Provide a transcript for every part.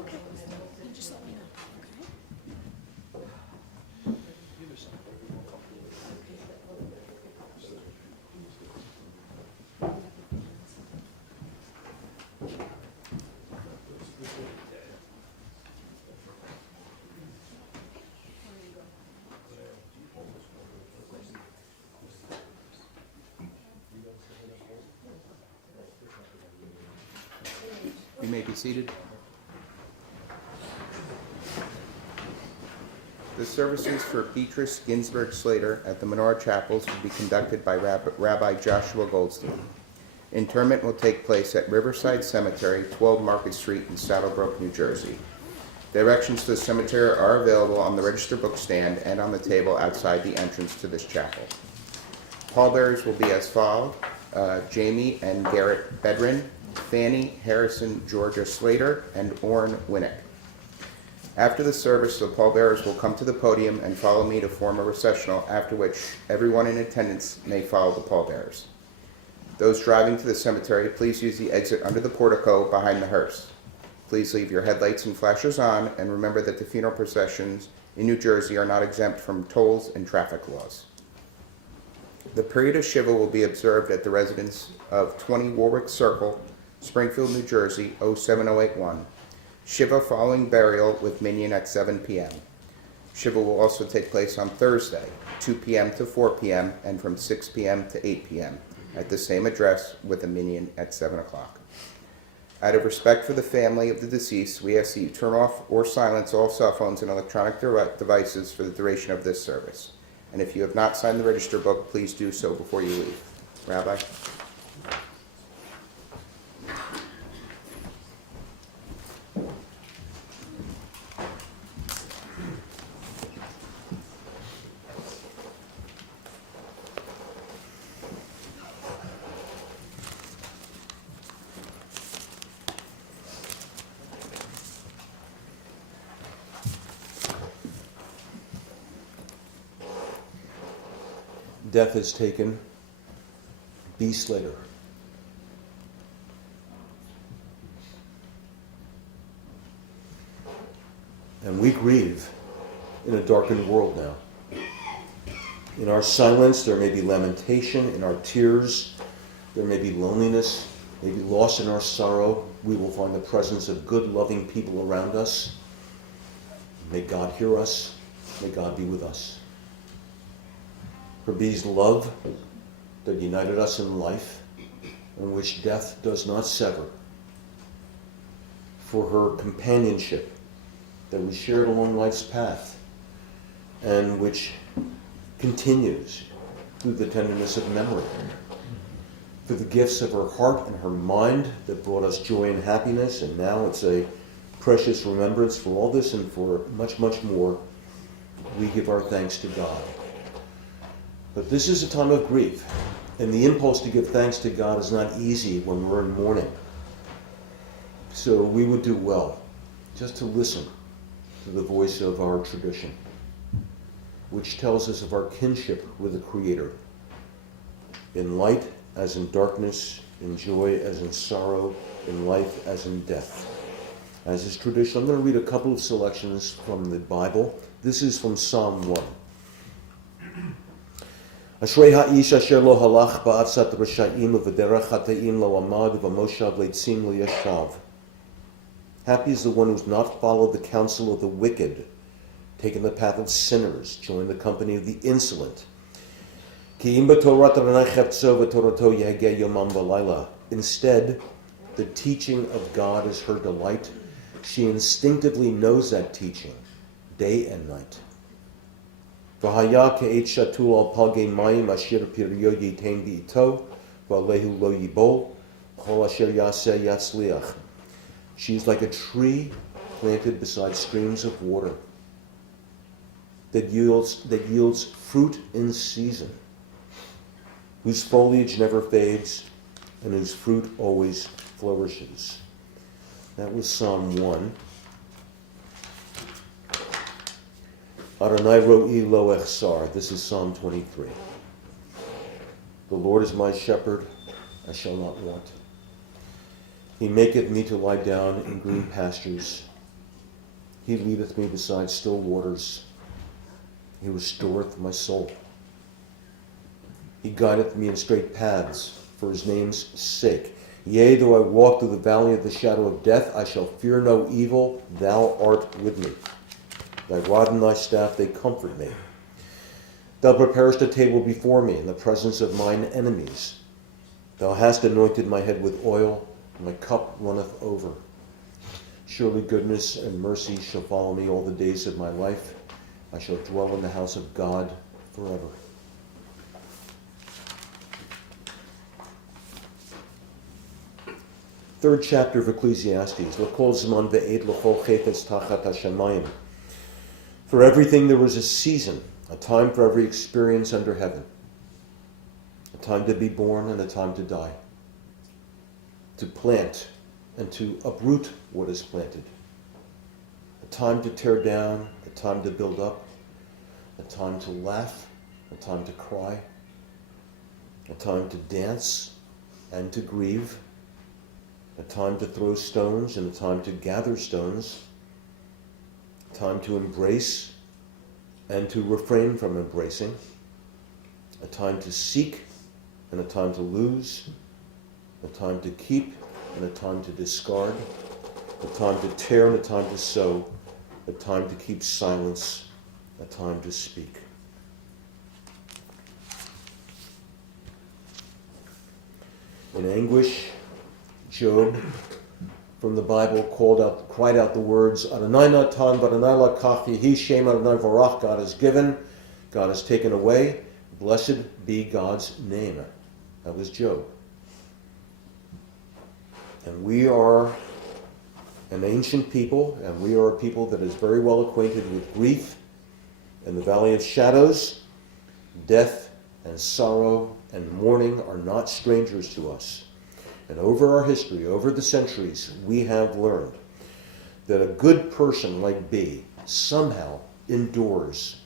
Okay. You just let me know. You may be seated. The services for Beatrice Ginsberg Slater at the Menorah Chapels will be conducted by Rabbi Joshua Goldstein. Interment will take place at Riverside Cemetery, 12 Market Street in Saddlebrook, New Jersey. Directions to the cemetery are available on the register book stand and on the table outside the entrance to this chapel. Pallbearers will be as follows: Jamie and Garrett Bedrin, Fannie Harrison Georgia Slater, and Orrin Winnick. After the service, the pallbearers will come to the podium and follow me to form a recessional, after which everyone in attendance may follow the pallbearers. Those driving to the cemetery, please use the exit under the portico behind the hearse. Please leave your headlights and flashers on, and remember that the funeral processions in New Jersey are not exempt from tolls and traffic laws. The period of Shiva will be observed at the residence of 20 Warwick Circle, Springfield, New Jersey, 07081. Shiva following burial with minyan at 7 p.m. Shiva will also take place on Thursday, 2 p.m. to 4 p.m. and from 6 p.m. to 8 p.m. at the same address with a minyan at 7 o'clock. Out of respect for the family of the deceased, we ask that you turn off or silence all cell phones and electronic devices for the duration of this service. And if you have not signed the register book, please do so before you leave. Rabbi? Death has taken B. Slater. And we grieve in a darkened world now. In our silence, there may be lamentation. In our tears, there may be loneliness, maybe loss in our sorrow. We will find the presence of good, loving people around us. May God hear us. May God be with us. For B's love that united us in life, and which death does not sever. For her companionship that we shared along life's path, and which continues through the tenderness of memory. For the gifts of her heart and her mind that brought us joy and happiness, and now it's a precious remembrance. For all this and for much, much more, we give our thanks to God. But this is a time of grief, and the impulse to give thanks to God is not easy when we're in mourning. So we would do well just to listen to the voice of our tradition, which tells us of our kinship with the Creator, in light as in darkness, in joy as in sorrow, in life as in death. As is tradition, I'm going to read a couple of selections from the Bible. This is from Psalm 1. Ashrei ha'ish asher lo halach ba'atzat resha'im v'derech hata'im lo amad v'moshav leitzim lo yashav. Happy is the one who's not followed the counsel of the wicked, taken the path of sinners, joined the company of the insolent. Ki im b'torat Adonai chefetzo v'torato yehegeh yomam v'layla. Instead, the teaching of God is her delight. She instinctively knows that teaching, day and night. V'haya ke'et shatul al palgei mayim asher piryo yitain bi'ito v'alehu lo yibol chol asher yaseh yatzliach. She is like a tree planted beside streams of water that yields fruit in season, whose foliage never fades and whose fruit always flourishes. That was Psalm 1. Adonai ro'i lo echsar. This is Psalm 23. The Lord is my shepherd, I shall not want. He maketh me to lie down in green pastures. He leadeth me beside still waters. He restoreth my soul. He guideth me in straight paths for his name's sake. Yea, though I walk through the valley of the shadow of death, I shall fear no evil. Thou art with me. Thy rod and thy staff, they comfort me. Thou preparest a table before me in the presence of mine enemies. Thou hast anointed my head with oil, and my cup runneth over. Surely goodness and mercy shall follow me all the days of my life. I shall dwell in the house of God forever. Third chapter of Ecclesiastes. For everything there was a season, a time for every experience under heaven. A time to be born and a time to die. To plant and to uproot what is planted. A time to tear down, a time to build up. A time to laugh, a time to cry. A time to dance and to grieve. A time to throw stones and a time to gather stones. A time to embrace and to refrain from embracing. A time to seek and a time to lose. A time to keep and a time to discard. A time to tear and a time to sow. A time to keep silence. A time to speak. In anguish, Job, from the Bible, cried out the words, Adonai natan v'Adonai lakach, Yehi Shem Adonai varach. God has given, God has taken away. Blessed be God's name. That was Job. And we are an ancient people, and we are a people that is very well acquainted with grief and the valley of shadows. Death and sorrow and mourning are not strangers to us. And over our history, over the centuries, we have learned that a good person like B somehow endures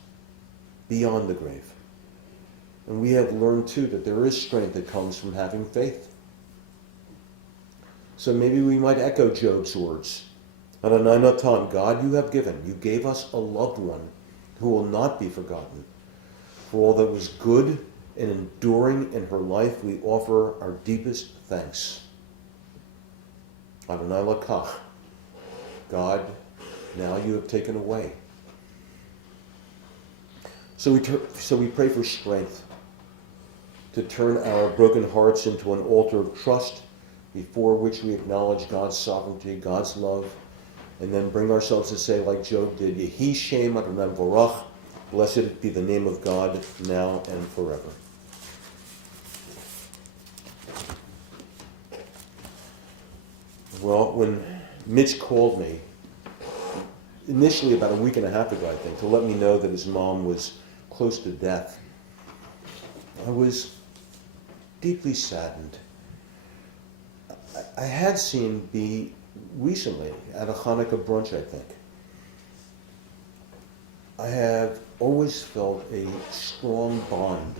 beyond the grave. And we have learned too that there is strength that comes from having faith. So maybe we might echo Job's words. Adonai natan, God, you have given. You gave us a loved one who will not be forgotten. For all that was good and enduring in her life, we offer our deepest thanks. Adonai lakach. God, now you have taken away. So we pray for strength to turn our broken hearts into an altar of trust before which we acknowledge God's sovereignty, God's love, and then bring ourselves to say, like Job did, Yehi Shem Adonai Vorach, blessed be the name of God now and forever. Well, when Mitch called me, initially about a week and a half ago, I think, to let me know that his mom was close to death, I was deeply saddened. I had seen B recently at a Hanukkah brunch, I think. I have always felt a strong bond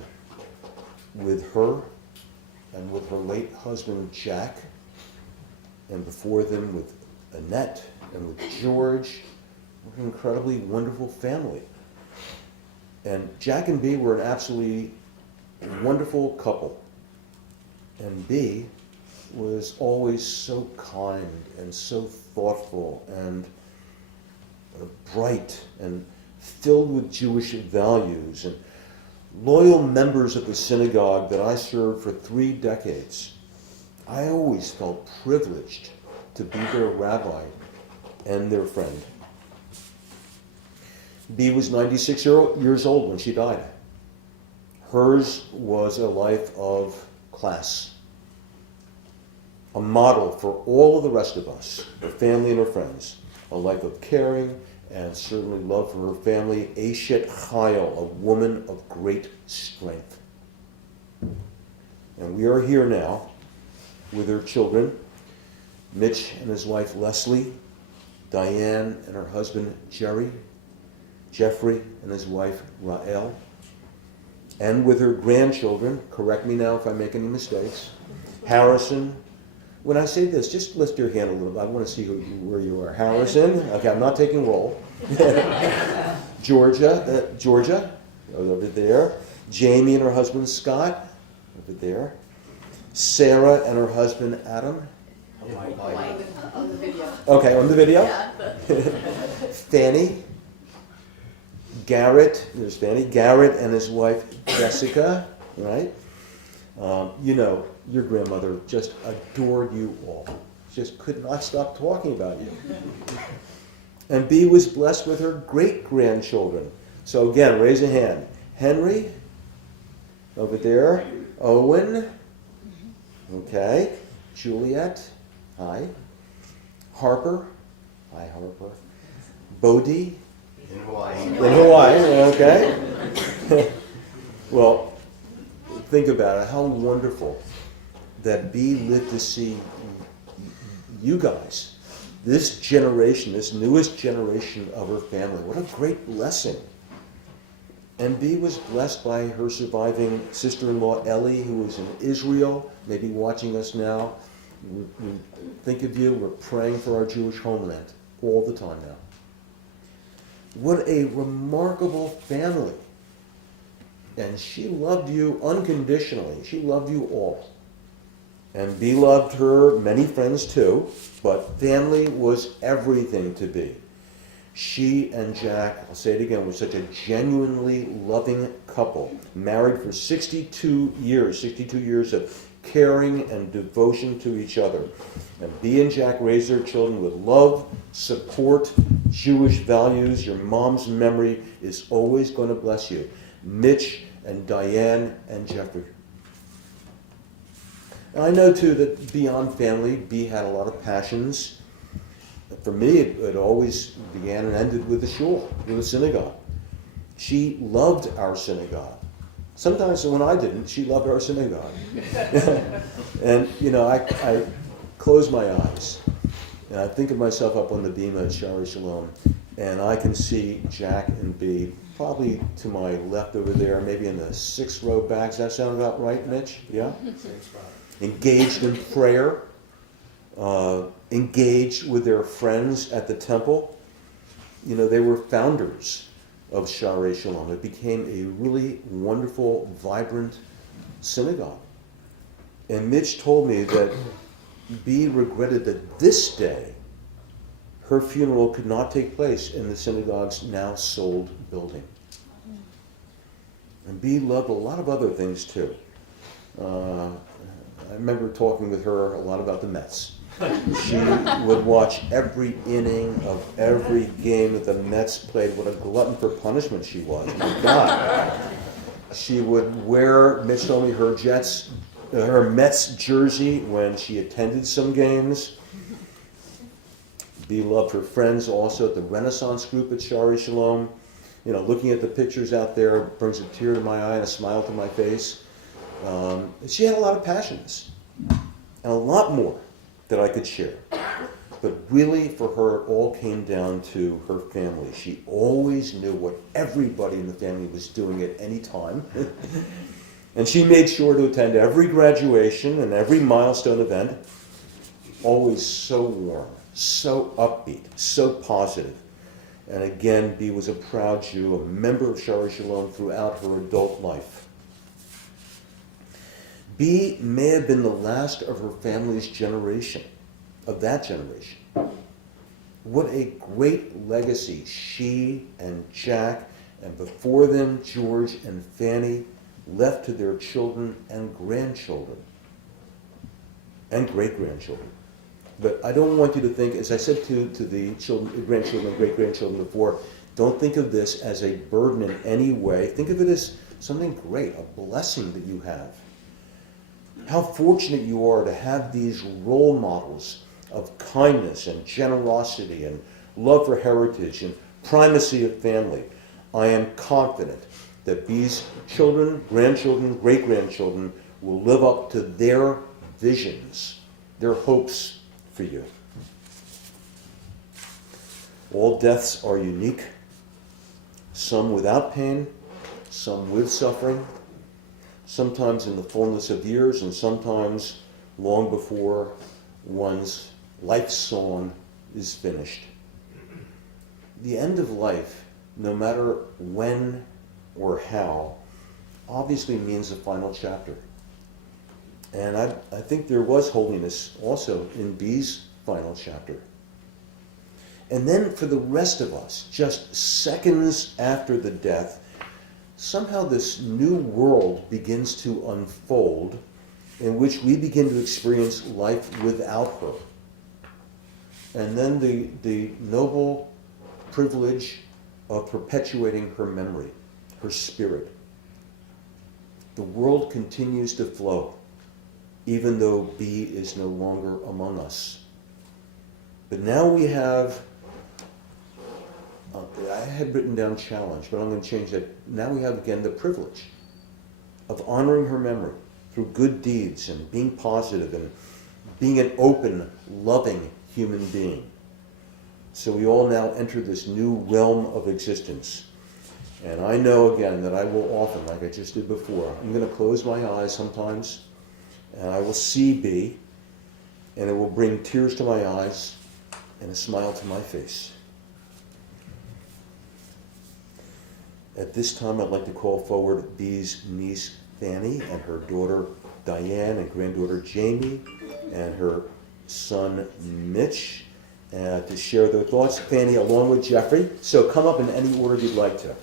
with her and with her late husband, Jack, and before them with Annette and with George. What an incredibly wonderful family. And Jack and B were an absolutely wonderful couple. And B was always so kind and so thoughtful and bright and filled with Jewish values, and loyal members of the synagogue that I served for 3 decades. I always felt privileged to be their rabbi and their friend. B was 96 years old when she died. Hers was a life of class, a model for all of the rest of us, her family and her friends, a life of caring and certainly love for her family, Eshet Chayil, a woman of great strength. And we are here now with her children, Mitch and his wife Leslie, Diane and her husband Jerry, Jeffrey and his wife Rael, and with her grandchildren, correct me now if I make any mistakes, Harrison, when I say this, just lift your hand a little bit. I want to see where you are. Harrison. Okay, I'm not taking roll. Georgia, over there. Jamie and her husband Scott, over there. Sarah and her husband Adam. On the video. Okay, on the video. Fannie. Garrett, there's Fannie. Garrett and his wife Jessica, right? You know, your grandmother just adored you all. Just could not stop talking about you. And Bea was blessed with her great-grandchildren. So again, raise a hand. Henry, over there. Owen, okay. Juliet, hi. Harper, hi Harper. Bodie, In Hawaii. in Hawaii, okay. Well, think about it, how wonderful that Bea lived to see you guys, this generation, this newest generation of her family. What a great blessing. And Bea was blessed by her surviving sister-in-law Ellie, who is in Israel, maybe watching us now. We think of you, we're praying for our Jewish homeland all the time now. What a remarkable family. And she loved you unconditionally. She loved you all. And Bea loved her many friends too, but family was everything to Bea. She and Jack, I'll say it again, were such a genuinely loving couple, married for 62 years of caring and devotion to each other. And Bea and Jack raised their children with love, support, Jewish values. Your mom's memory is always going to bless you. Mitch and Diane and Jeffrey. And I know too that beyond family, Bea had a lot of passions. For me, it always began and ended with the shul, with the synagogue. She loved our synagogue. Sometimes when I didn't, she loved our synagogue. And, you know, I close my eyes, and I think of myself up on the bima at Shari Shalom, and I can see Jack and Bea probably to my left over there, maybe in the 6th row back. Does that sound about right, Mitch? Yeah? Same spot. Engaged in prayer, engaged with their friends at the temple. You know, they were founders of Shari Shalom. It became a really wonderful, vibrant synagogue. And Mitch told me that Bea regretted that this day her funeral could not take place in the synagogue's now sold building. And Bea loved a lot of other things too. I remember talking with her a lot about the Mets. She would watch every inning of every game that the Mets played. What a glutton for punishment she was. My God. She would wear, Mitch told me, her Mets jersey when she attended some games. Bea loved her friends also at the Renaissance group at Shari Shalom. You know, looking at the pictures out there brings a tear to my eye and a smile to my face. She had a lot of passions, and a lot more that I could share. But really, for her, it all came down to her family. She always knew what everybody in the family was doing at any time. And she made sure to attend every graduation and every milestone event. Always so warm, so upbeat, so positive. And again, Bea was a proud Jew, a member of Shari Shalom throughout her adult life. Bea may have been the last of her family's generation, of that generation. What a great legacy she and Jack, and before them George and Fannie, left to their children and grandchildren, and great-grandchildren. But I don't want you to think, as I said to the children, grandchildren and great-grandchildren before, don't think of this as a burden in any way. Think of it as something great, a blessing that you have. How fortunate you are to have these role models of kindness and generosity and love for heritage and primacy of family. I am confident that these children, grandchildren, great-grandchildren will live up to their visions, their hopes for you. All deaths are unique, some without pain, some with suffering, sometimes in the fullness of years, and sometimes long before one's life song is finished. The end of life, no matter when or how, obviously means a final chapter. And I think there was holiness also in Bee's final chapter. And then for the rest of us, just seconds after the death, somehow this new world begins to unfold in which we begin to experience life without her. And then the noble privilege of perpetuating her memory, her spirit. The world continues to flow, even though B is no longer among us. But now we have, I had written down challenge, but I'm going to change that. Now we have again the privilege of honoring her memory through good deeds and being positive and being an open, loving human being. So we all now enter this new realm of existence. And I know again that I will often, like I just did before, I'm going to close my eyes sometimes and I will see B, and it will bring tears to my eyes and a smile to my face. At this time, I'd like to call forward B's niece, Fannie, and her daughter, Diane, and granddaughter, Jamie, and her son, Mitch, to share their thoughts. Fannie, along with Jeffrey. So come up in any order you'd like to.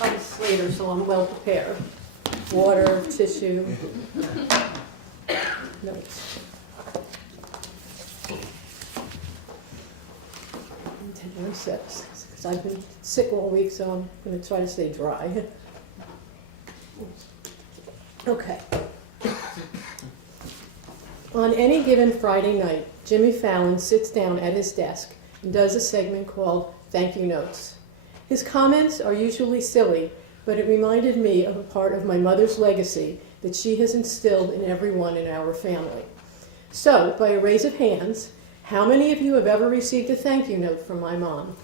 I'm Slater, so I'm well prepared. Water, tissue, notes. And 10 sips, because I've been sick all week, so I'm going to try to stay dry. Okay. On any given Friday night, Jimmy Fallon sits down at his desk and does a segment called Thank You Notes. His comments are usually silly, but it reminded me of a part of my mother's legacy that she has instilled in everyone in our family. So, by a raise of hands, how many of you have ever received a thank you note from my mom?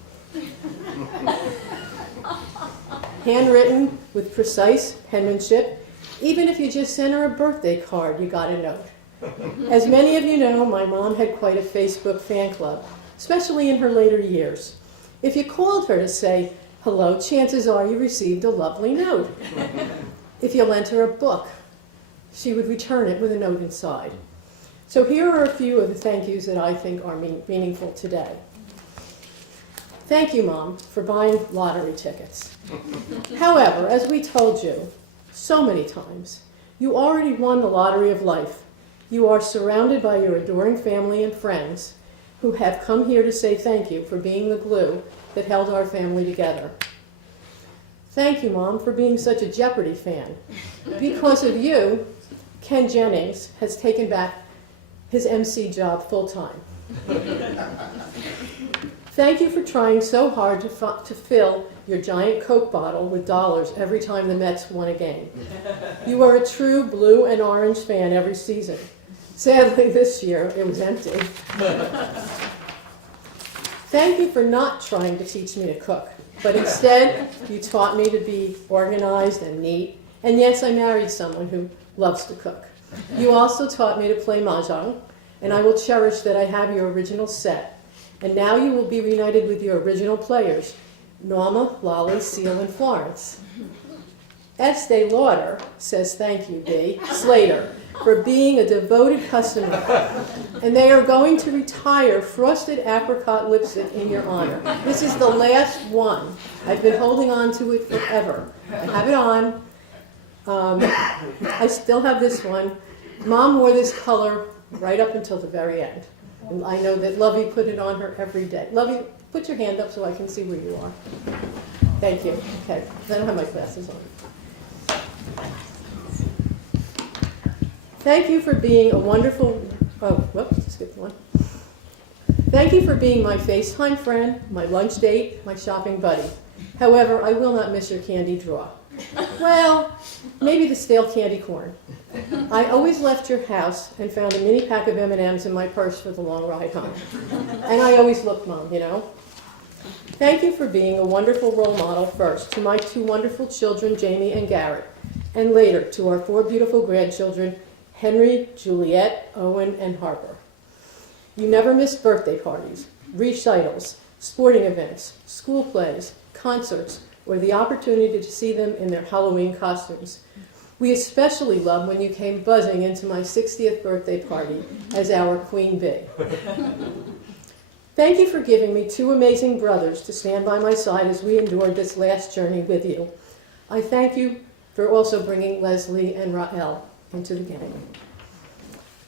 Handwritten, with precise penmanship. Even if you just sent her a birthday card, you got a note. As many of you know, my mom had quite a Facebook fan club, especially in her later years. If you called her to say hello, chances are you received a lovely note. If you lent her a book, she would return it with a note inside. So here are a few of the thank yous that I think are meaningful today. Thank you, Mom, for buying lottery tickets. However, as we told you so many times, you already won the lottery of life. You are surrounded by your adoring family and friends who have come here to say thank you for being the glue that held our family together. Thank you, Mom, for being such a Jeopardy fan. Because of you, Ken Jennings has taken back his MC job full-time. Thank you for trying so hard to fill your giant Coke bottle with dollars every time the Mets won a game. You are a true blue and orange fan every season. Sadly, this year, it was empty. Thank you for not trying to teach me to cook, but instead, you taught me to be organized and neat. And yes, I married someone who loves to cook. You also taught me to play mahjong, and I will cherish that I have your original set. And now you will be reunited with your original players, Norma, Lolly, Seal, and Florence. Estee Lauder says thank you, B. Slater, for being a devoted customer. And they are going to retire frosted apricot lipstick in your honor. This is the last one. I've been holding on to it forever. I have it on. I still have this one. Mom wore this color right up until the very end. And I know that Lovey put it on her every day. Lovey, put your hand up so I can see where you are. Thank you. Okay, I don't have my glasses on. Thank you for being a wonderful, skipped one. Thank you for being my FaceTime friend, my lunch date, my shopping buddy. However, I will not miss your candy drawer. Well, maybe the stale candy corn. I always left your house and found a mini pack of M&Ms in my purse for the long ride home. And I always looked, Mom, you know. Thank you for being a wonderful role model first to my 2 wonderful children, Jamie and Garrett, and later to our 4 beautiful grandchildren, Henry, Juliet, Owen, and Harper. You never missed birthday parties, recitals, sporting events, school plays, concerts, or the opportunity to see them in their Halloween costumes. We especially loved when you came buzzing into my 60th birthday party as our Queen Bee. Thank you for giving me 2 amazing brothers to stand by my side as we endured this last journey with you. I thank you for also bringing Leslie and Rael into the gang.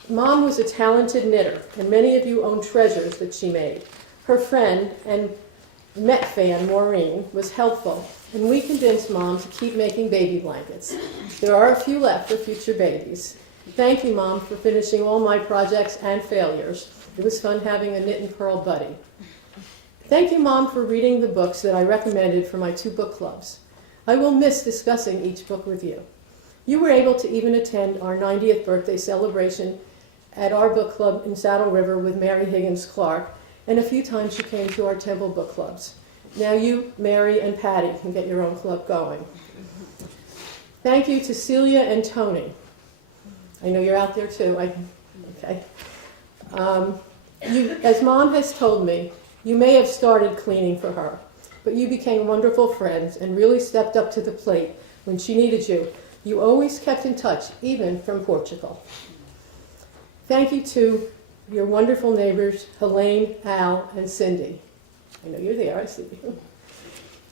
Mom was a talented knitter, and many of you own treasures that she made. Her friend and Met fan, Maureen, was helpful, and we convinced Mom to keep making baby blankets. There are a few left for future babies. Thank you, Mom, for finishing all my projects and failures. It was fun having a knit and purl buddy. Thank you, Mom, for reading the books that I recommended for my 2 book clubs. I will miss discussing each book with you. You were able to even attend our 90th birthday celebration at our book club in Saddle River with Mary Higgins Clark, and a few times you came to our Temple book clubs. Now you, Mary, and Patty can get your own club going. Thank you to Celia and Tony. I know you're out there too. Okay. As Mom has told me, you may have started cleaning for her, but you became wonderful friends and really stepped up to the plate when she needed you. You always kept in touch, even from Portugal. Thank you to your wonderful neighbors, Helene, Al, and Cindy. I know you're there, I see you.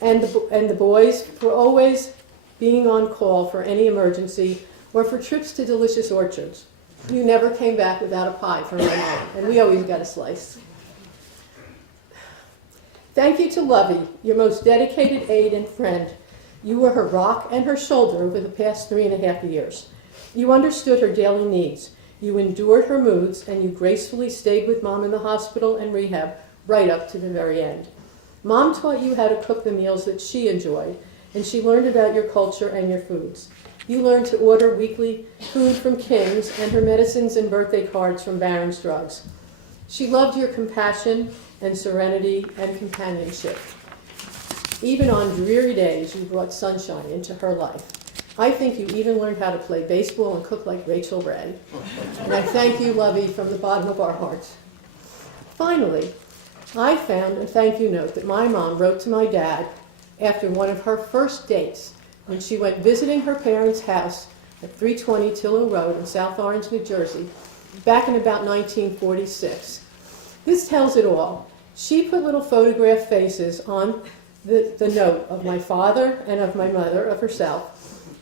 And the boys for always being on call for any emergency or for trips to delicious orchards. You never came back without a pie from my mom, and we always got a slice. Thank you to Lovey, your most dedicated aide and friend. You were her rock and her shoulder over the past 3.5 years. You understood her daily needs. You endured her moods, and you gracefully stayed with Mom in the hospital and rehab right up to the very end. Mom taught you how to cook the meals that she enjoyed, and she learned about your culture and your foods. You learned to order weekly food from King's and her medicines and birthday cards from Barron's Drugs. She loved your compassion and serenity and companionship. Even on dreary days, you brought sunshine into her life. I think you even learned how to play baseball and cook like Rachel Ray. And I thank you, Lovey, from the bottom of our hearts. Finally, I found a thank you note that my mom wrote to my dad after one of her first dates when she went visiting her parents' house at 320 Tillow Road in South Orange, New Jersey, back in about 1946. This tells it all. She put little photograph faces on the note of my father and of my mother, of herself,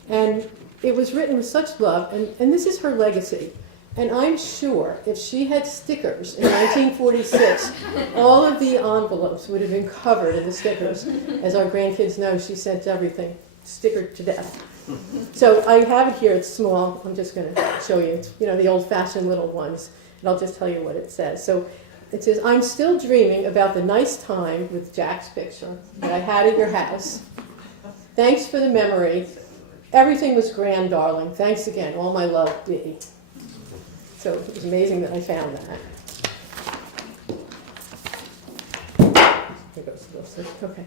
and it was written with such love, and this is her legacy. And I'm sure if she had stickers in 1946, all of the envelopes would have been covered in the stickers. As our grandkids know, she sent everything stickered to death. So I have it here. It's small. I'm just going to show you. It's, the old-fashioned little ones. And I'll just tell you what it says. So it says, I'm still dreaming about the nice time with Jack's picture that I had at your house. Thanks for the memory. Everything was grand, darling. Thanks again. All my love, Dee. So it was amazing that I found that. Here goes. Okay.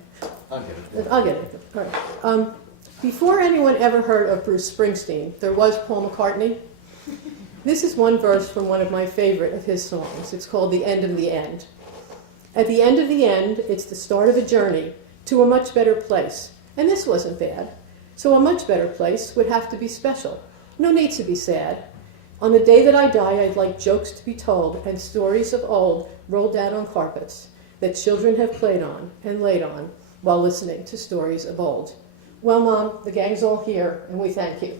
I'll get it. All right. Before anyone ever heard of Bruce Springsteen, there was Paul McCartney. This is one verse from one of my favorite of his songs. It's called The End of the End. At the end of the end, it's the start of a journey to a much better place. And this wasn't bad. So a much better place would have to be special. No need to be sad. On the day that I die, I'd like jokes to be told and stories of old rolled down on carpets that children have played on and laid on while listening to stories of old. Well, Mom, the gang's all here, and we thank you.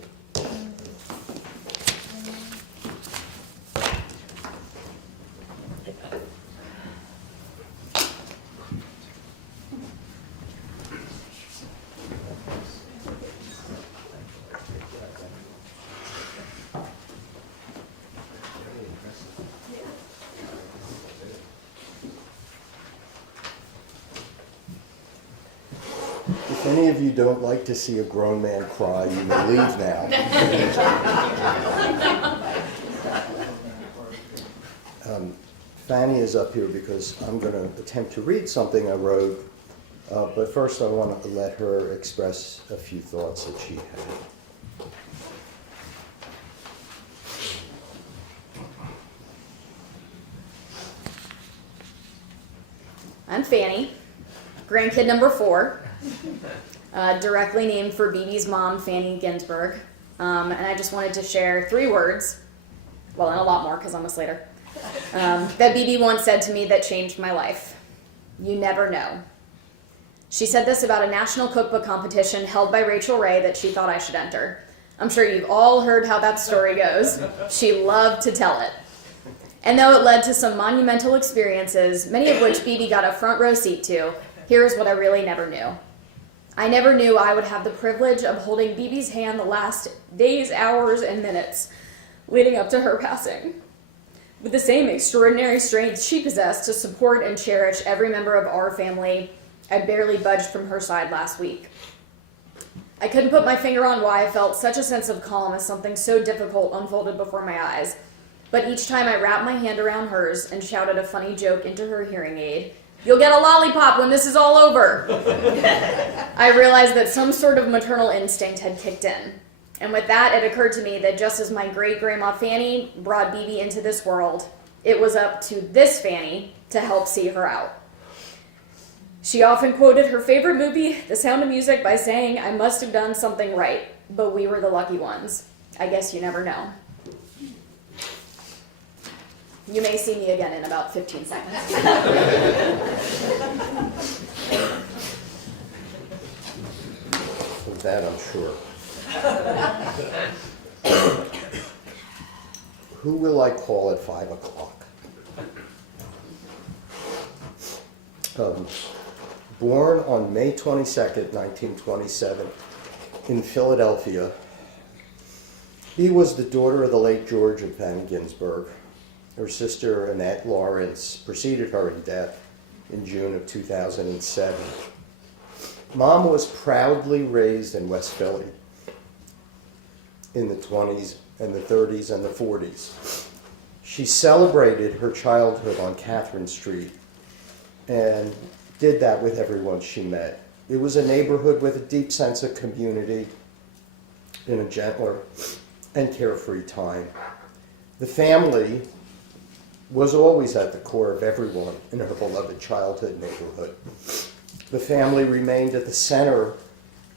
If any of you don't like to see a grown man cry, you may leave now. Fannie is up here because I'm going to attempt to read something I wrote, but first I want to let her express a few thoughts that she had. I'm Fannie, grandkid number 4, directly named for BB's mom, Fannie Ginsberg. And I just wanted to share 3 words, well, and a lot more because I'm a Slater, that BB once said to me that changed my life. You never know. She said this about a national cookbook competition held by Rachel Ray that she thought I should enter. I'm sure you've all heard how that story goes. She loved to tell it. And though it led to some monumental experiences, many of which BB got a front row seat to, here's what I really never knew. I never knew I would have the privilege of holding BB's hand the last days, hours, and minutes leading up to her passing. With the same extraordinary strength she possessed to support and cherish every member of our family, I barely budged from her side last week. I couldn't put my finger on why I felt such a sense of calm as something so difficult unfolded before my eyes. But each time I wrapped my hand around hers and shouted a funny joke into her hearing aid, "You'll get a lollipop when this is all over," I realized that some sort of maternal instinct had kicked in. And with that, it occurred to me that just as my great-grandma Fannie brought BB into this world, it was up to this Fannie to help see her out. She often quoted her favorite movie, The Sound of Music, by saying, "I must have done something right, but we were the lucky ones." I guess you never know. You may see me again in about 15 seconds. Of that, I'm sure. Who will I call at 5 o'clock? Born on May 22nd, 1927, in Philadelphia, he was the daughter of the late George and Fannie Ginsberg. Her sister, Annette Lawrence, preceded her in death in June of 2007. Mom was proudly raised in West Philly in the 20s and the 30s and the 40s. She celebrated her childhood on Catharine Street and did that with everyone she met. It was a neighborhood with a deep sense of community in a gentler and carefree time. The family was always at the core of everyone in her beloved childhood neighborhood. The family remained at the center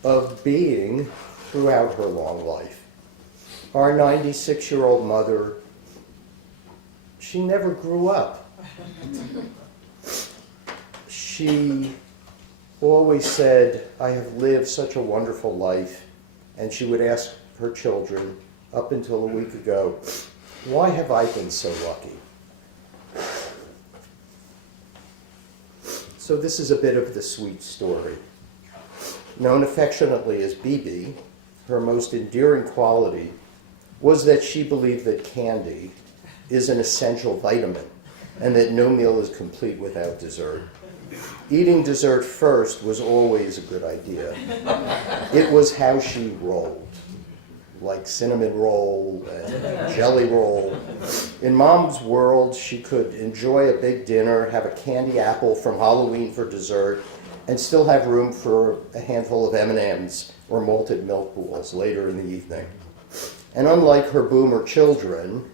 of being throughout her long life. Our 96-year-old mother, she never grew up. She always said, "I have lived such a wonderful life," and she would ask her children, up until a week ago, "Why have I been so lucky?" So this is a bit of the sweet story. Known affectionately as BB, her most endearing quality was that she believed that candy is an essential vitamin and that no meal is complete without dessert. Eating dessert first was always a good idea. It was how she rolled, like cinnamon roll and jelly roll. In Mom's world, she could enjoy a big dinner, have a candy apple from Halloween for dessert, and still have room for a handful of M&Ms or malted milk balls later in the evening. And unlike her boomer children,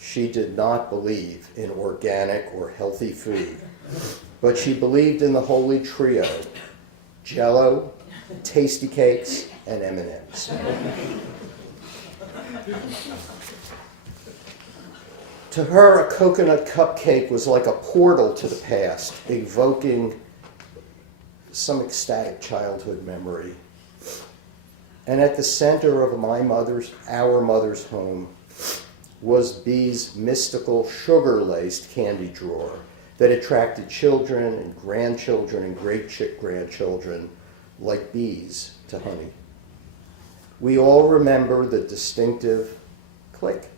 she did not believe in organic or healthy food, but she believed in the holy trio: Jell-O, Tasty Cakes, and M&Ms. To her, a coconut cupcake was like a portal to the past, evoking some ecstatic childhood memory. And at the center of our mother's home, was B's mystical sugar-laced candy drawer that attracted children and grandchildren and great-grandchildren like bees to honey. We all remember the distinctive click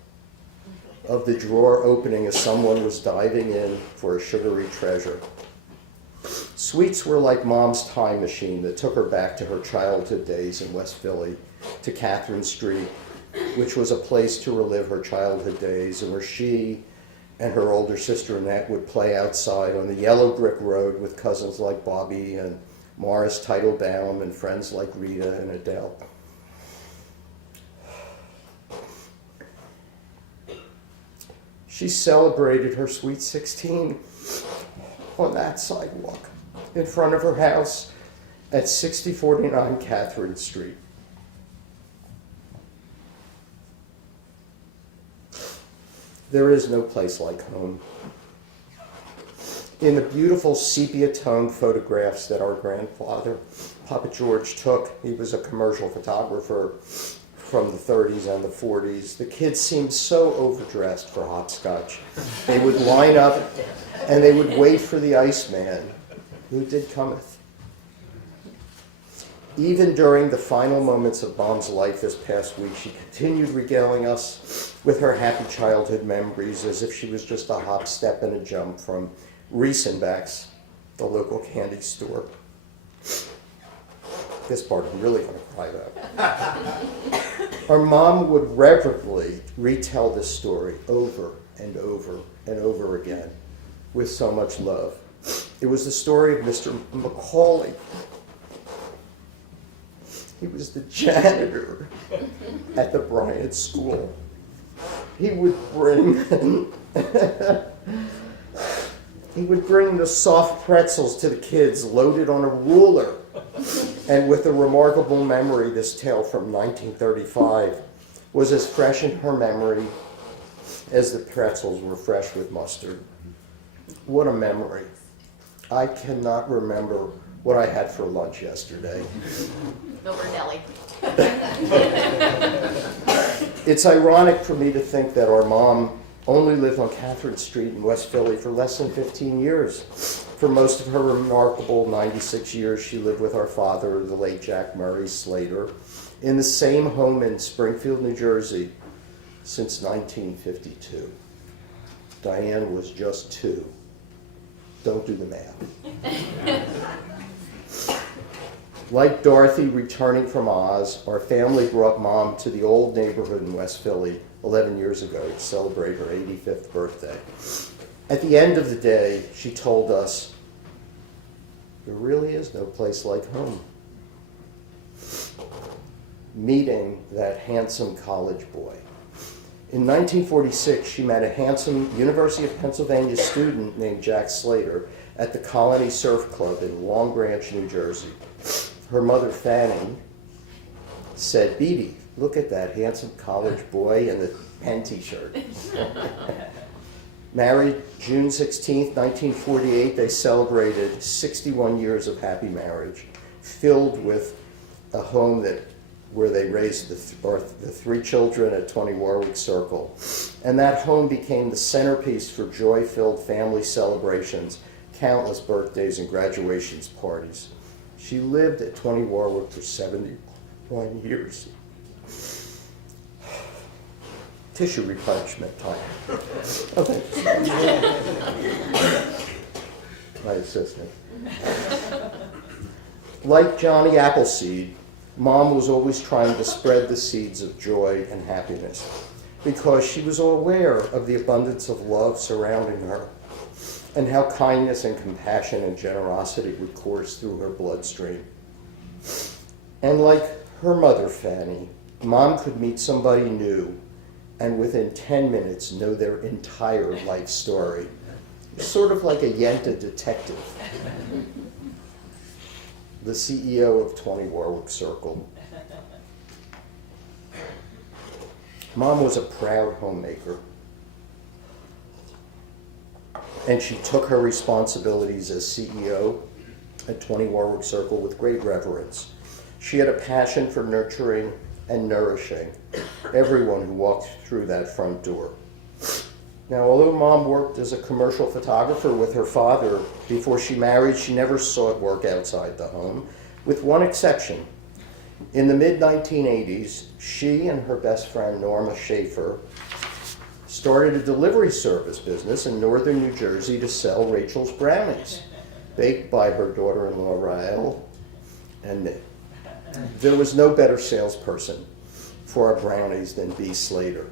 of the drawer opening as someone was diving in for a sugary treasure. Suites were like Mom's time machine that took her back to her childhood days in West Philly, to Catharine Street, which was a place to relive her childhood days and where she and her older sister Annette would play outside on the yellow brick road with cousins like Bobby and Morris Teitelbaum and friends like Rita and Adele. She celebrated her sweet 16 on that sidewalk in front of her house at 6049 Catharine Street. There is no place like home. In the beautiful sepia-toned photographs that our grandfather, Papa George, took, he was a commercial photographer from the 30s and the 40s, the kids seemed so overdressed for hopscotch. They would line up and they would wait for the Iceman, who did cometh. Even during the final moments of Mom's life this past week, she continued regaling us with her happy childhood memories as if she was just a hop, step, and a jump from Riesenbach's, the local candy store. This part I'm really going to cry about. Our mom would reverently retell this story over and over and over again with so much love. It was the story of Mr. Macaulay. He was the janitor at the Bryant School. He would bring the soft pretzels to the kids loaded on a ruler. And with a remarkable memory, this tale from 1935 was as fresh in her memory as the pretzels were fresh with mustard. What a memory. I cannot remember what I had for lunch yesterday. Over deli. It's ironic for me to think that our mom only lived on Catharine Street in West Philly for less than 15 years. For most of her remarkable 96 years, she lived with our father, the late Jack Murray Slater, in the same home in Springfield, New Jersey, since 1952. Diane was just 2. Don't do the math. Like Dorothy returning from Oz, our family brought Mom to the old neighborhood in West Philly 11 years ago to celebrate her 85th birthday. At the end of the day, she told us, there really is no place like home. Meeting that handsome college boy. In 1946, she met a handsome University of Pennsylvania student named Jack Slater at the Colony Surf Club in Long Branch, New Jersey. Her mother, Fannie, said, "Beatie, look at that handsome college boy in the Penn t-shirt." Married June 16th, 1948, they celebrated 61 years of happy marriage, filled with a home where they raised the 3 children at 20 Warwick Circle. And that home became the centerpiece for joy-filled family celebrations, countless birthdays and graduations parties. She lived at 20 Warwick for 71 years. Tissue replenishment time. Okay. My assistant. Like Johnny Appleseed, Mom was always trying to spread the seeds of joy and happiness because she was aware of the abundance of love surrounding her and how kindness and compassion and generosity would course through her bloodstream. And like her mother, Fannie, Mom could meet somebody new and within 10 minutes know their entire life story. Sort of like a Yenta detective. The CEO of 20 Warwick Circle. Mom was a proud homemaker. And she took her responsibilities as CEO at 20 Warwick Circle with great reverence. She had a passion for nurturing and nourishing everyone who walked through that front door. Now, although Mom worked as a commercial photographer with her father before she married, she never sought work outside the home, with one exception. In the mid-1980s, she and her best friend, Norma Schaefer, started a delivery service business in northern New Jersey to sell Rachel's brownies. baked by her daughter-in-law Rael, and there was no better salesperson for our brownies than Bea Slater.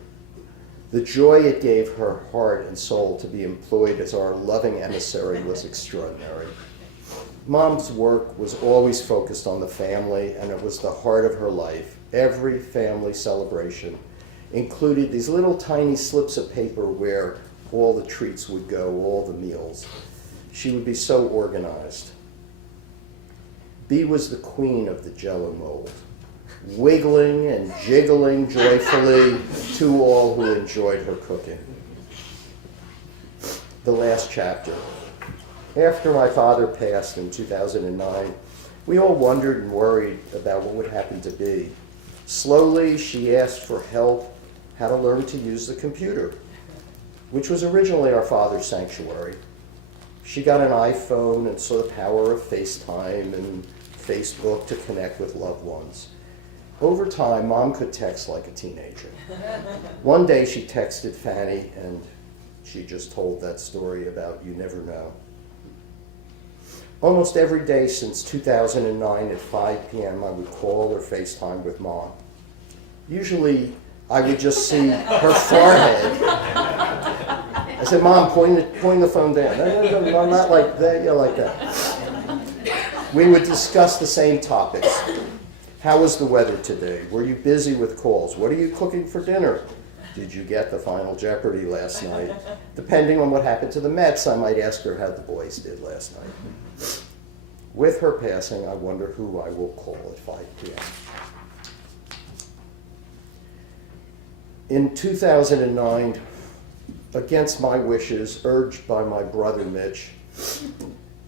The joy it gave her heart and soul to be employed as our loving emissary was extraordinary. Mom's work was always focused on the family, and it was the heart of her life. Every family celebration included these little tiny slips of paper where all the treats would go, all the meals. She would be so organized. Bea was the queen of the Jell-O mold, wiggling and jiggling joyfully to all who enjoyed her cooking. The last chapter. After my father passed in 2009, we all wondered and worried about what would happen to Bea. Slowly, she asked for help how to learn to use the computer, which was originally our father's sanctuary. She got an iPhone and saw the power of FaceTime and Facebook to connect with loved ones. Over time, Mom could text like a teenager. One day she texted Fannie, and she just told that story about you never know. Almost every day since 2009 at 5 p.m., I would call or FaceTime with Mom. Usually, I would just see her forehead. I said, Mom, point the phone down. No, not like that, yeah, like that. We would discuss the same topics. How was the weather today? Were you busy with calls? What are you cooking for dinner? Did you get the final Jeopardy last night? Depending on what happened to the Mets, I might ask her how the boys did last night. With her passing, I wonder who I will call at 5 p.m. In 2009, against my wishes, urged by my brother Mitch,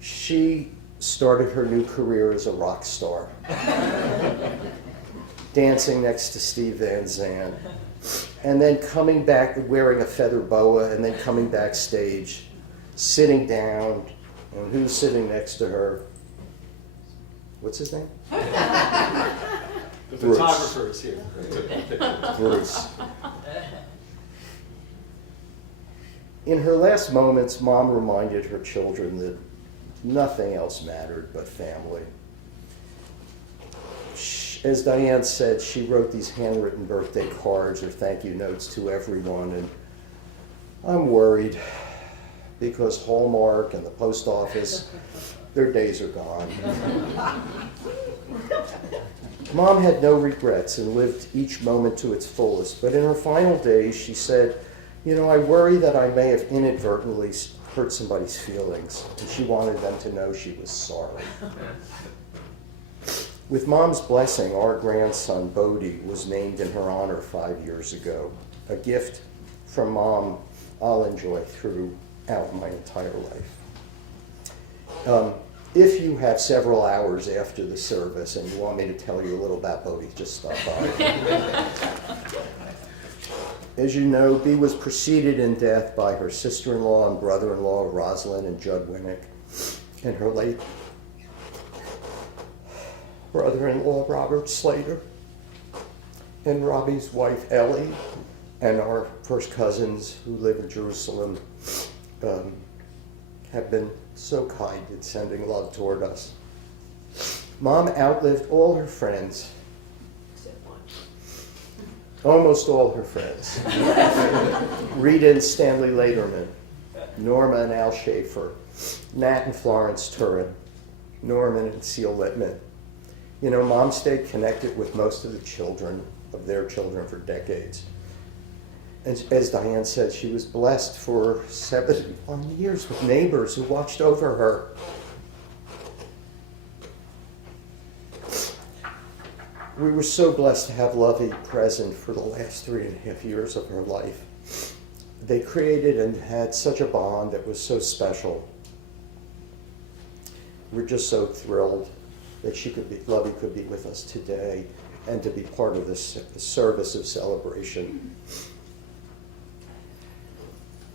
she started her new career as a rock star, dancing next to Steve Van Zandt, and then coming back wearing a feather boa, and then coming backstage, sitting down, and who's sitting next to her? What's his name? The photographer is here. Bruce. In her last moments, Mom reminded her children that nothing else mattered but family. As Diane said, she wrote these handwritten birthday cards or thank you notes to everyone, and I'm worried because Hallmark and the post office, their days are gone. Mom had no regrets and lived each moment to its fullest, but in her final days, she said, you know, I worry that I may have inadvertently hurt somebody's feelings, and she wanted them to know she was sorry. With Mom's blessing, our grandson, Bodie, was named in her honor 5 years ago, a gift from Mom I'll enjoy throughout my entire life. If you have several hours after the service and you want me to tell you a little about Bodie, just stop by. As you know, Bea was preceded in death by her sister-in-law and brother-in-law, Rosalind and Judd Winnick, and her late brother-in-law, Robert Slater, and Robbie's wife, Ellie, and our first cousins who live in Jerusalem have been so kind in sending love toward us. Mom outlived all her friends. Almost all her friends. Rita and Stanley Laterman, Norma and Al Schaefer, Nat and Florence Turin, Norman and Seal Littman. You know, Mom stayed connected with most of the children of their children for decades. And as Diane said, she was blessed for 71 years with neighbors who watched over her. We were so blessed to have Lovey present for the last 3.5 years of her life. They created and had such a bond that was so special. We're just so thrilled that Lovey could be with us today and to be part of this service of celebration.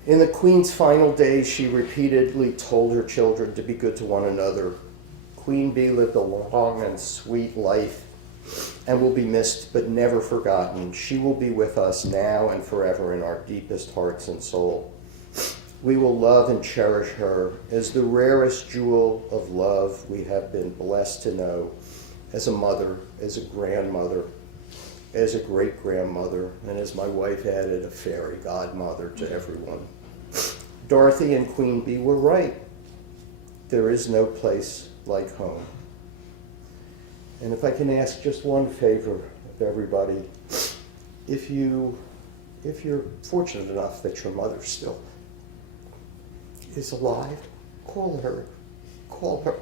In the Queen's final days, she repeatedly told her children to be good to one another. Queen Bee lived a long and sweet life and will be missed but never forgotten. She will be with us now and forever in our deepest hearts and soul. we will love and cherish her as the rarest jewel of love we have been blessed to know, as a mother, as a grandmother, as a great-grandmother, and as my wife added, a fairy godmother to everyone. Dorothy and Queen Bee were right. There is no place like home. And if I can ask just one favor of everybody, if you're fortunate enough that your mother still is alive, call her. Call her.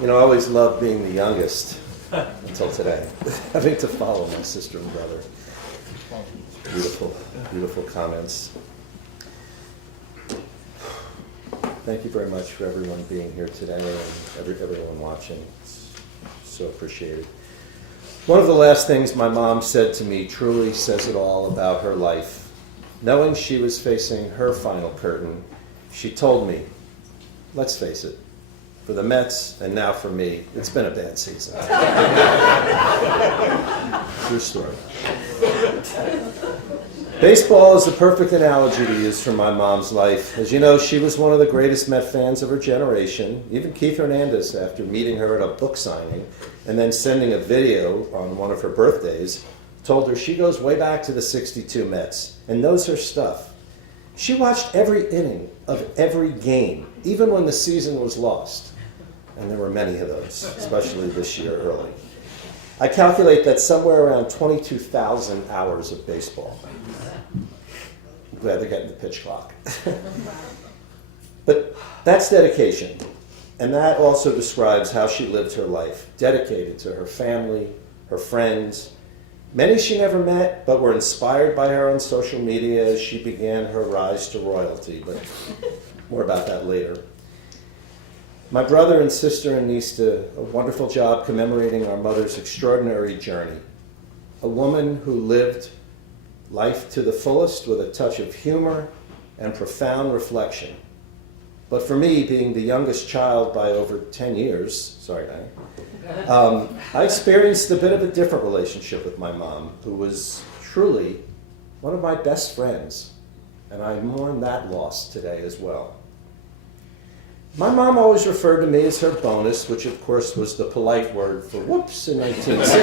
You know, I always loved being the youngest until today, having to follow my sister and brother. Beautiful, beautiful comments. Thank you very much for everyone being here today and everyone watching. It's so appreciated. One of the last things my mom said to me truly says it all about her life. Knowing she was facing her final curtain, she told me, let's face it, for the Mets, and now for me, it's been a bad season. True story. Baseball is the perfect analogy to use for my mom's life. As you know, she was one of the greatest Met fans of her generation. Even Keith Hernandez, after meeting her at a book signing and then sending a video on one of her birthdays, told her she goes way back to the '62 Mets and knows her stuff. She watched every inning of every game, even when the season was lost. And there were many of those, especially this year early. I calculate that somewhere around 22,000 hours of baseball. I'm glad they're getting the pitch clock. But that's dedication. And that also describes how she lived her life, dedicated to her family, her friends. Many she never met, but were inspired by her on social media as she began her rise to royalty. But more about that later. My brother and sister and niece did a wonderful job commemorating our mother's extraordinary journey. A woman who lived life to the fullest with a touch of humor and profound reflection. But for me, being the youngest child by over 10 years, sorry, Diane, I experienced a bit of a different relationship with my mom, who was truly one of my best friends. And I mourn that loss today as well. My mom always referred to me as her bonus, which of course was the polite word for whoops in 1960.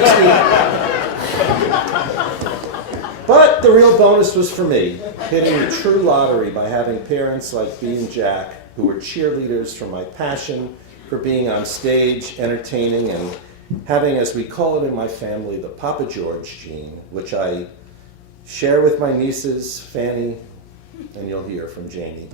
But the real bonus was for me, hitting the true lottery by having parents like Bea and Jack, who were cheerleaders for my passion for being on stage, entertaining, and having, as we call it in my family, the Papa George gene, which I share with my nieces, Fannie, and you'll hear from Janie.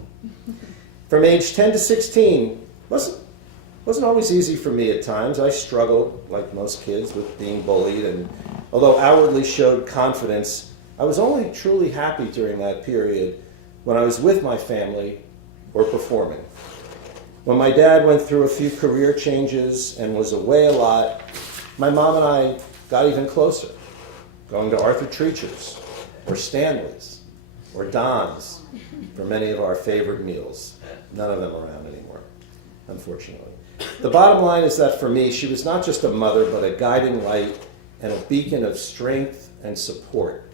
From age 10 to 16, wasn't always easy for me at times. I struggled, like most kids, with being bullied, and although outwardly showed confidence, I was only truly happy during that period when I was with my family or performing. When my dad went through a few career changes and was away a lot, my mom and I got even closer, going to Arthur Treacher's, or Stanley's, or Don's for many of our favorite meals. None of them around anymore, unfortunately. The bottom line is that for me, she was not just a mother, but a guiding light and a beacon of strength and support.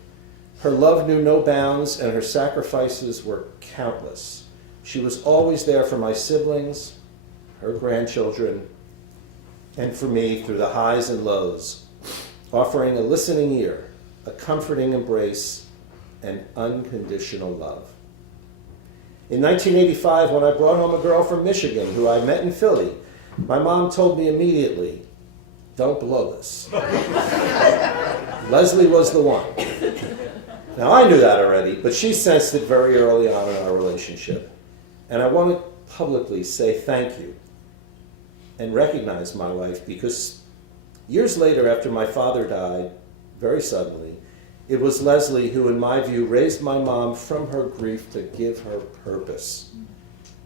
Her love knew no bounds, and her sacrifices were countless. She was always there for my siblings, her grandchildren, and for me through the highs and lows, offering a listening ear, a comforting embrace, and unconditional love. In 1985, when I brought home a girl from Michigan who I met in Philly, my mom told me immediately, "Don't blow this." Leslie was the one. Now, I knew that already, but she sensed it very early on in our relationship. And I want to publicly say thank you and recognize my wife, because years later, after my father died, very suddenly, it was Leslie who, in my view, raised my mom from her grief to give her purpose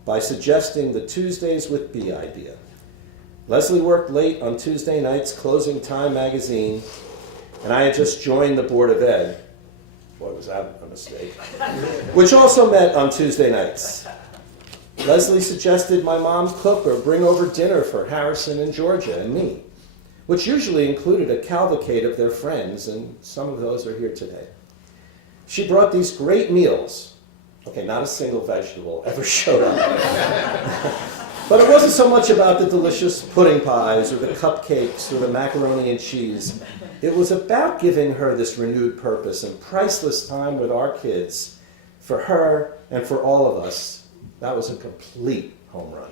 by suggesting the Tuesdays with Bea idea. Leslie worked late on Tuesday night's Closing Time magazine, and I had just joined the Board of Ed. Boy, was that a mistake. Which also met on Tuesday nights. Leslie suggested my mom cook or bring over dinner for Harrison and Georgia and me, which usually included a cavalcade of their friends, and some of those are here today. She brought these great meals. Okay, not a single vegetable ever showed up. But it wasn't so much about the delicious pudding pies or the cupcakes or the macaroni and cheese. It was about giving her this renewed purpose and priceless time with our kids. For her and for all of us, that was a complete home run.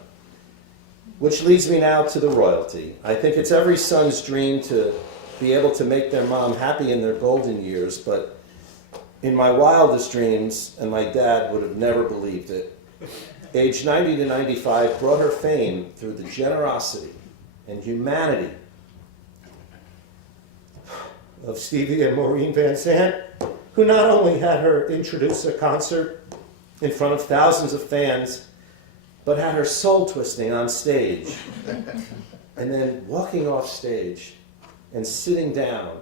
Which leads me now to the royalty. I think it's every son's dream to be able to make their mom happy in their golden years, but in my wildest dreams, and my dad would have never believed it, age 90 to 95 brought her fame through the generosity and humanity of Stevie and Maureen Van Sant, who not only had her introduce a concert in front of thousands of fans, but had her soul twisting on stage, and then walking off stage and sitting down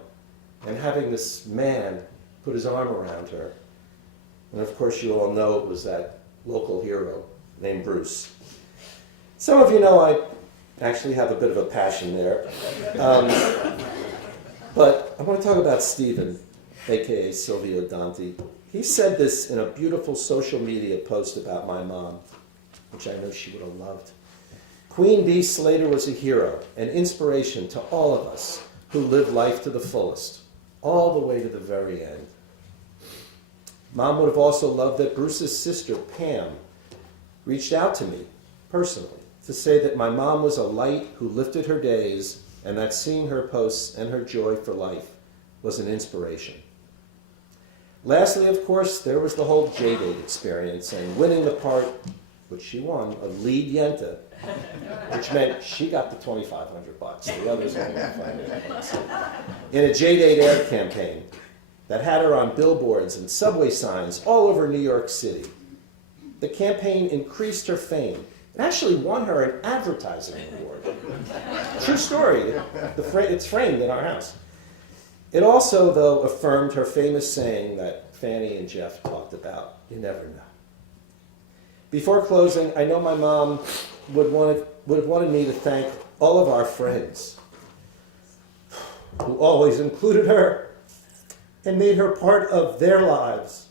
and having this man put his arm around her. And of course you all know it was that local hero named Bruce. Some of you know I actually have a bit of a passion there. But I want to talk about Stephen, aka Silvio Dante. He said this in a beautiful social media post about my mom, which I know she would have loved. Queen Bee Slater was a hero, an inspiration to all of us who live life to the fullest, all the way to the very end. Mom would have also loved that Bruce's sister, Pam, reached out to me personally to say that my mom was a light who lifted her days and that seeing her posts and her joy for life was an inspiration. Lastly, of course, there was the whole J-Date experience and winning the part, which she won, of lead Yenta, which meant she got the $2,500. The others only got $500. In a J-Date ad campaign that had her on billboards and subway signs all over New York City. The campaign increased her fame. It actually won her an advertising award. True story. It's framed in our house. It also, though, affirmed her famous saying that Fannie and Jeff talked about, you never know. Before closing, I know my mom would have wanted me to thank all of our friends who always included her and made her part of their lives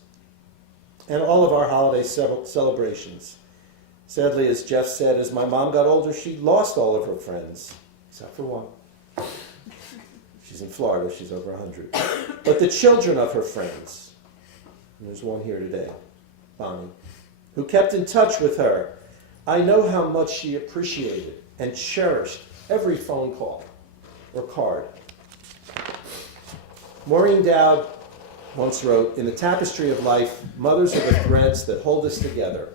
and all of our holiday celebrations. Sadly, as Jeff said, as my mom got older, she lost all of her friends, except for one. She's in Florida, she's over 100. But the children of her friends, and there's one here today, Bonnie, who kept in touch with her, I know how much she appreciated and cherished every phone call or card. Maureen Dowd once wrote, in the tapestry of life, mothers are the threads that hold us together,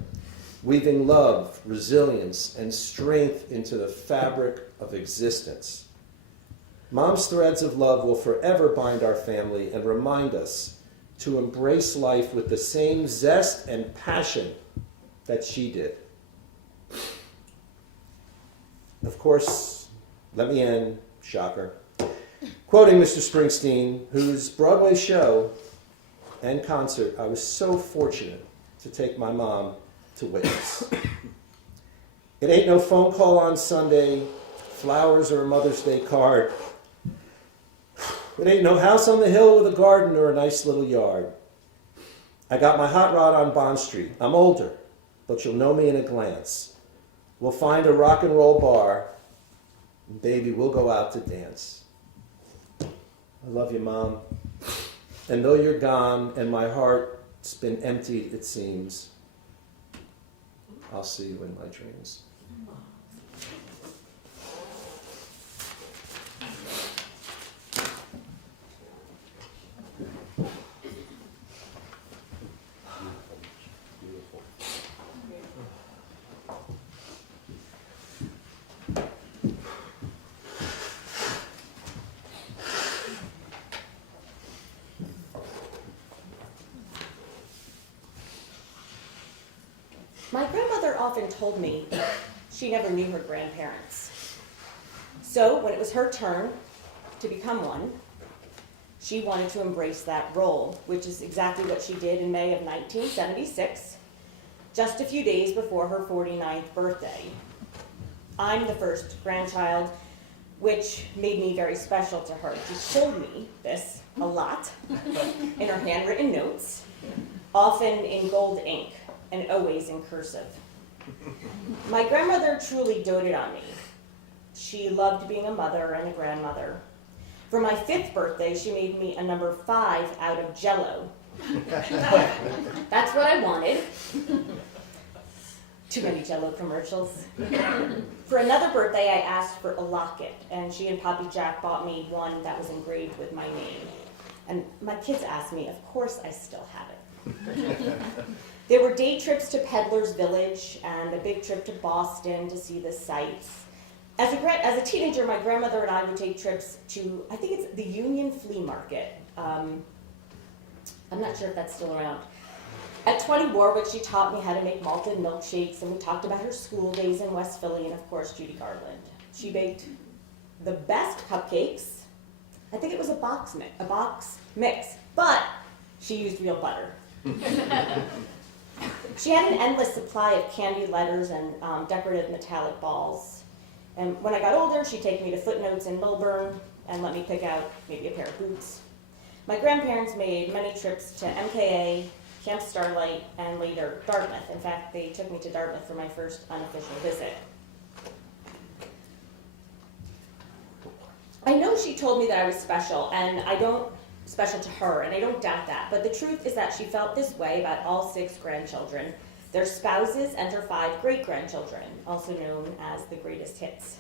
weaving love, resilience, and strength into the fabric of existence. Mom's threads of love will forever bind our family and remind us to embrace life with the same zest and passion that she did. Of course, let me end, shocker, quoting Mr. Springsteen, whose Broadway show and concert I was so fortunate to take my mom to witness. It ain't no phone call on Sunday, flowers or a Mother's Day card. It ain't no house on the hill with a garden or a nice little yard. I got my hot rod on Bond Street. I'm older, but you'll know me in a glance. We'll find a rock and roll bar, and baby, we'll go out to dance. I love you, Mom. And though you're gone and my heart's been emptied, it seems, I'll see you in my dreams. My grandmother often told me she never knew her grandparents. So when it was her turn to become one, she wanted to embrace that role, which is exactly what she did in May of 1976, just a few days before her 49th birthday. I'm the first grandchild, which made me very special to her. She told me this a lot in her handwritten notes, often in gold ink and always in cursive. My grandmother truly doted on me. She loved being a mother and a grandmother. For my 5th birthday, she made me a number 5 out of Jell-O. That's what I wanted. Too many Jell-O commercials. For another birthday, I asked for a locket, and she and Poppy Jack bought me one that was engraved with my name. And my kids asked me, of course I still have it. There were day trips to Peddler's Village and a big trip to Boston to see the sights. As a teenager, my grandmother and I would take trips to, I think it's the Union Flea Market. I'm not sure if that's still around. At 20 Warwick, she taught me how to make malted milkshakes, and we talked about her school days in West Philly, and of course, Judy Garland. She baked the best cupcakes. I think it was a box mix, but she used real butter. She had an endless supply of candy letters and decorative metallic balls. And when I got older, she'd take me to Footnotes in Milburn and let me pick out maybe a pair of boots. My grandparents made many trips to MKA, Camp Starlight, and later Dartmouth. In fact, they took me to Dartmouth for my first unofficial visit. I know she told me that I was special, special to her, and I don't doubt that. But the truth is that she felt this way about all 6 grandchildren, their spouses, and her 5 great-grandchildren, also known as the greatest hits.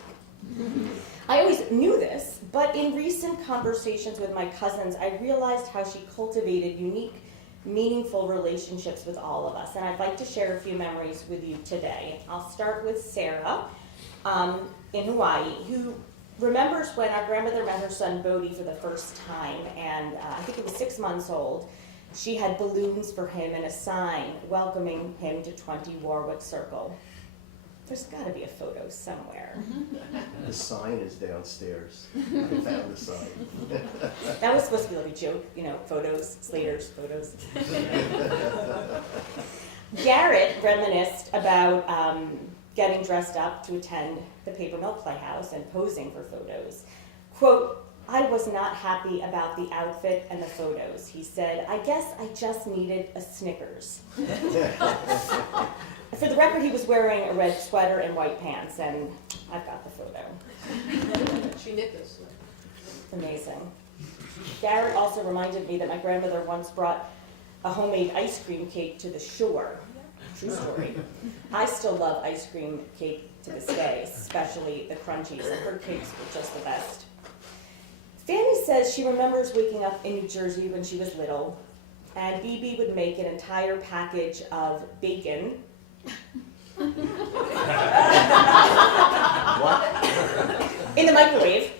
I always knew this, but in recent conversations with my cousins, I realized how she cultivated unique, meaningful relationships with all of us, and I'd like to share a few memories with you today. I'll start with Sarah in Hawaii, who remembers when our grandmother met her son Bodie for the first time, and I think he was 6 months old. She had balloons for him and a sign welcoming him to 20 Warwick Circle. There's got to be a photo somewhere. The sign is downstairs. I found the sign. That was supposed to be like a joke, photos, Slater's photos. Garrett reminisced about getting dressed up to attend the Paper Mill Playhouse and posing for photos. Quote, "I was not happy about the outfit and the photos," he said. "I guess I just needed a Snickers." For the record, he was wearing a red sweater and white pants, and I've got the photo. She knit this. Amazing. Garrett also reminded me that my grandmother once brought a homemade ice cream cake to the shore. True story. I still love ice cream cake to this day, especially the crunchies, and her cakes were just the best. Fannie says she remembers waking up in New Jersey when she was little, and BB would make an entire package of bacon. In the microwave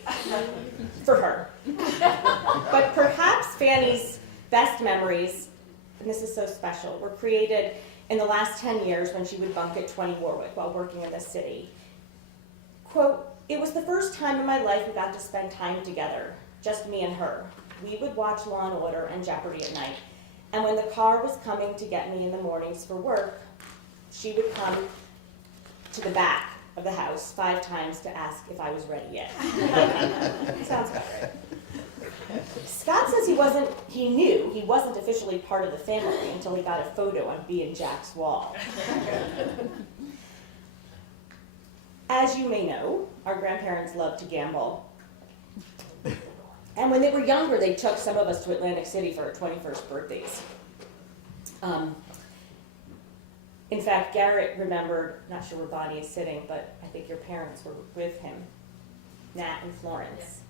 for her. But perhaps Fannie's best memories, and this is so special, were created in the last 10 years when she would bunk at 20 Warwick while working in the city. Quote, "It was the first time in my life we got to spend time together, just me and her. We would watch Law and Order and Jeopardy at night, and when the car was coming to get me in the mornings for work, she would come to the back of the house 5 times to ask if I was ready yet." Sounds about right. Scott says he knew he wasn't officially part of the family until he got a photo on B and Jack's wall. As you may know, our grandparents loved to gamble. And when they were younger, they took some of us to Atlantic City for our 21st birthdays. In fact, Garrett remembered, not sure where Bonnie is sitting, but I think your parents were with him, Nat and Florence.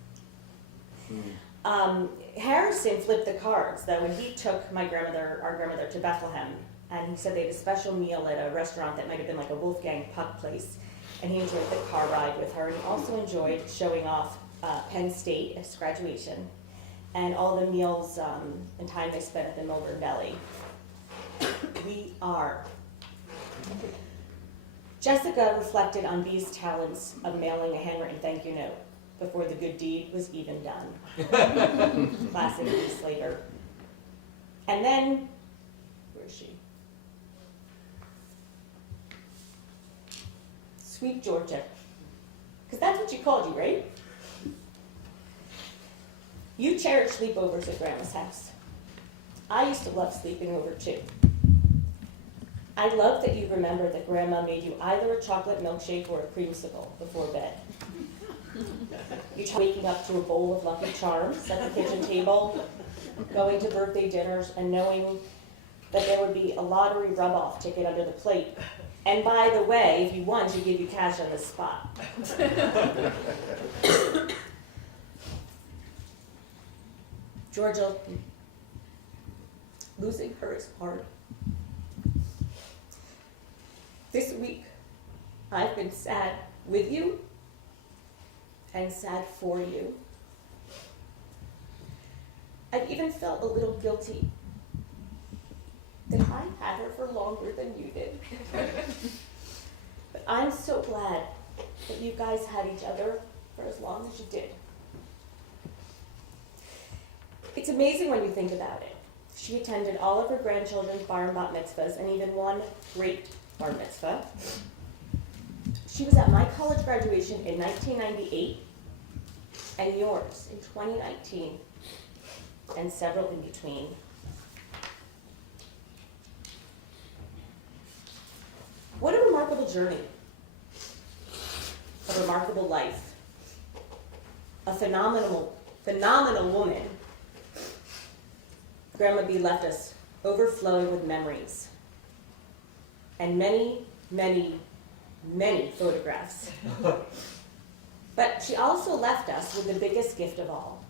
Harrison flipped the cards, though, when he took our grandmother to Bethlehem, and he said they had a special meal at a restaurant that might have been like a Wolfgang Puck place, and he enjoyed the car ride with her, and he also enjoyed showing off Penn State at his graduation, and all the meals and time they spent at the Milburn Belly. We are. Jessica reflected on Bee's talents of mailing a handwritten thank you note. before the good deed was even done. Classic Slater. And then, where is she? Sweet Georgia. Because that's what she called you, right? You cherish sleepovers at Grandma's house. I used to love sleeping over too. I love that you remember that Grandma made you either a chocolate milkshake or a creamsicle before bed. You waking up to a bowl of Lucky Charms at the kitchen table, going to birthday dinners, and knowing that there would be a lottery rub-off ticket under the plate. And by the way, if you won, she'd give you cash on the spot. Georgia, losing her is hard. This week, I've been sad with you and sad for you. I've even felt a little guilty that I had her for longer than you did. But I'm so glad that you guys had each other for as long as you did. It's amazing when you think about it. She attended all of her grandchildren's bar and bat mitzvahs and even one great bar mitzvah. She was at my college graduation in 1998 and yours in 2019 and several in between. What a remarkable journey, a remarkable life, a phenomenal woman. Grandma B left us overflowing with memories and many, many, many photographs. But she also left us with the biggest gift of all,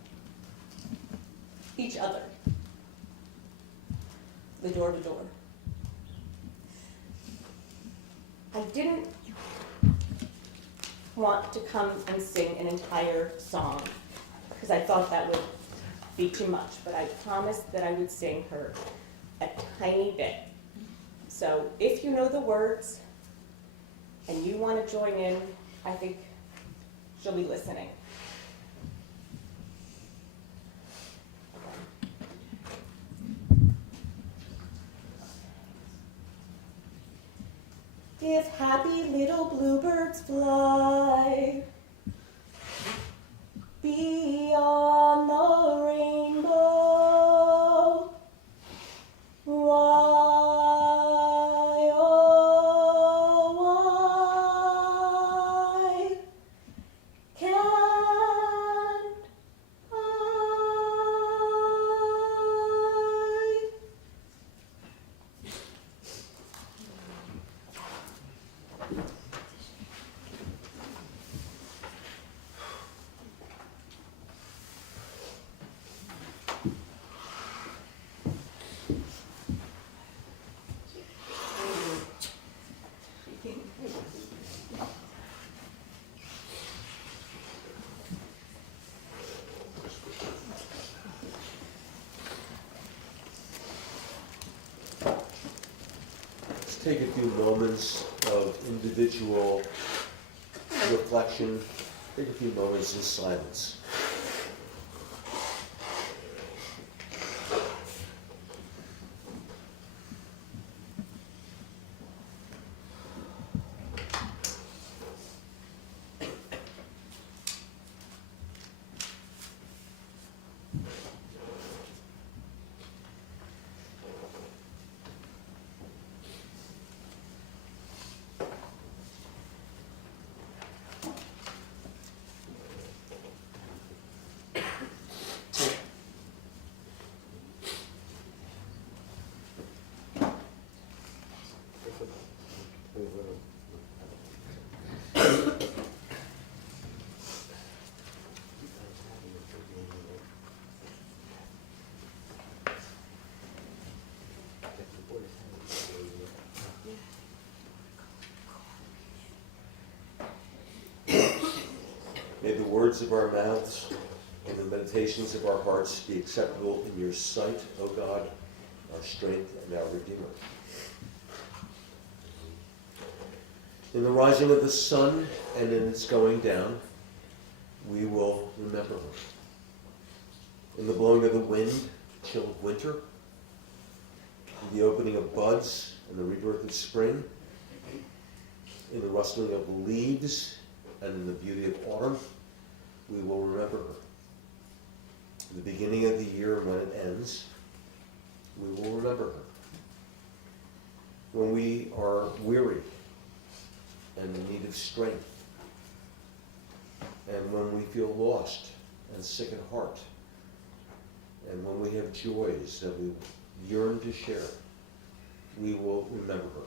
each other, the door to door. I didn't want to come and sing an entire song because I thought that would be too much, but I promised that I would sing her a tiny bit. So if you know the words and you want to join in, I think she'll be listening. If happy little bluebirds fly beyond the rainbow, why, oh, why can't I? Let's take a few moments of individual reflection. Take a few moments in silence. May the words of our mouths and the meditations of our hearts be acceptable in your sight, O God, our strength and our Redeemer. In the rising of the sun and in its going down, we will remember her. In the blowing of the wind, chill of winter, in the opening of buds and the rebirth of spring, in the rustling of the leaves and in the beauty of autumn, we will remember her. In the beginning of the year and when it ends, we will remember her. When we are weary and in need of strength, and when we feel lost and sick at heart, and when we have joys that we yearn to share, we will remember her.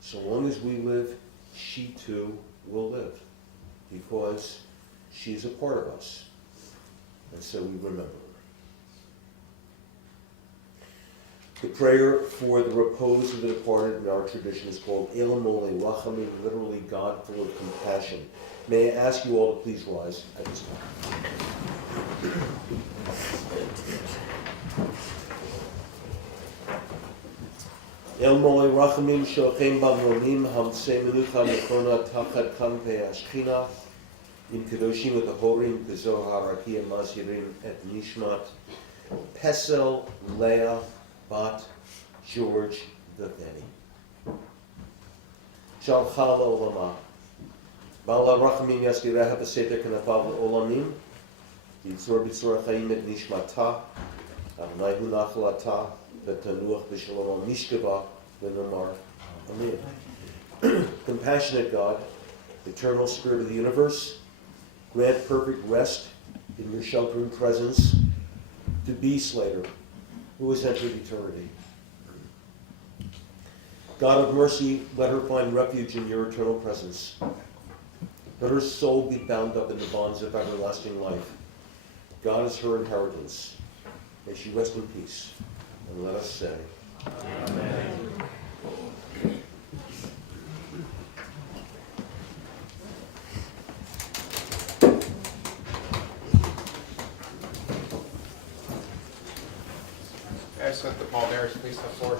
So long as we live, she too will live, because she's a part of us, and so we remember her. The prayer for the repose of the departed in our tradition is called Elam Ole Rachamim, literally God full of compassion. May I ask you all to please rise at this time. El Mole Rachamim Shochem Bavronim Hamse Menucha Mekona Tachat Kampe Ashchina Im Kedoshim et Ahorim Kezohar Rakia Mazirim et Nishmat Pesel Leah Bat George and Fannie. Shalchala Olama Bala Rachamim Yaskireha Beseter Kanafav Olamim Yitzor Bitzor Chaim et Nishmata Amnaihu Nachlata V'tanuach B'shalom Mishkeva V'nomar Amen. Compassionate God, eternal Spirit of the universe, grant perfect rest in your sheltering presence to B. Slater, who has entered eternity. God of mercy, let her find refuge in your eternal presence. Let her soul be bound up in the bonds of everlasting life. God is her inheritance. May she rest in peace. And let us say, Amen. I ask that the pallbearers please step forward.